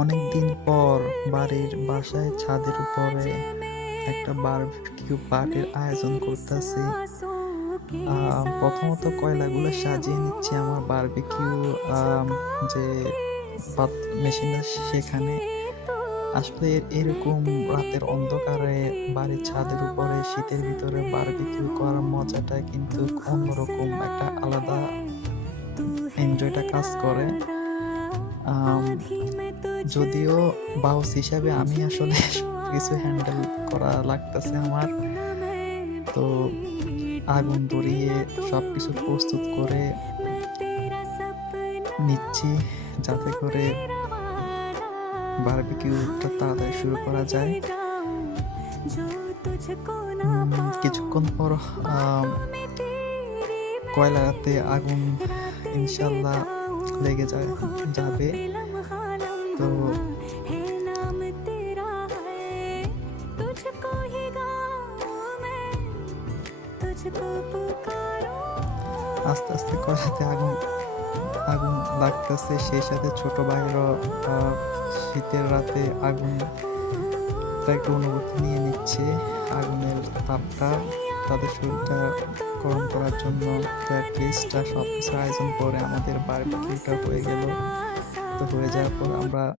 অনেকদিন পর বাসায় ছাদের উপরে একটা বারবিকিউ পার্টির আয়োজন করতেছি। প্রথমত কয়লাগুলো সাজিয়ে নিচ্ছি আমার বারবিকিউ যে পাত মেশিন আছে সেখানে। আসলে এরকম রাতের অন্ধকারে বাড়ির ছাদের উপরে শীতের ভিতরে বারবিকিউ করার মজাটা কিন্তু অন্যরকম, একটা আলাদা এনজয়টা কাজ করে। আম যদিও বাউস হিসাবে আমি আসলে সবকিছু হ্যান্ডেল করা লাগতেছে আমার। তো আগুন ধরিয়ে সবকিছু প্রস্তুত করে নিচ্ছি যাতে করে বারবিকিউটা তাড়াতাড়ি শুরু করা যায়। কিছুক্ষণ পর কয়লাতে আগুন ইনশাল্লাহ লেগে যাবে। তো আস্তে আস্তে কয়লাতে আগুন লাগতেছে, সেই সাথে ছোট ভাইয়েরও শীতের রাতে আগুনটা একটু অনুভূতি নিয়ে নিচ্ছে, আগুনের তাপটা তাদের শরীরটা গরম করার জন্য। তো অ্যাটলিস্ট সব কিছু আয়োজন করে আমাদের বারবিকিউটা হয়ে গেল। তো হয়ে যাওয়ার পর আমরা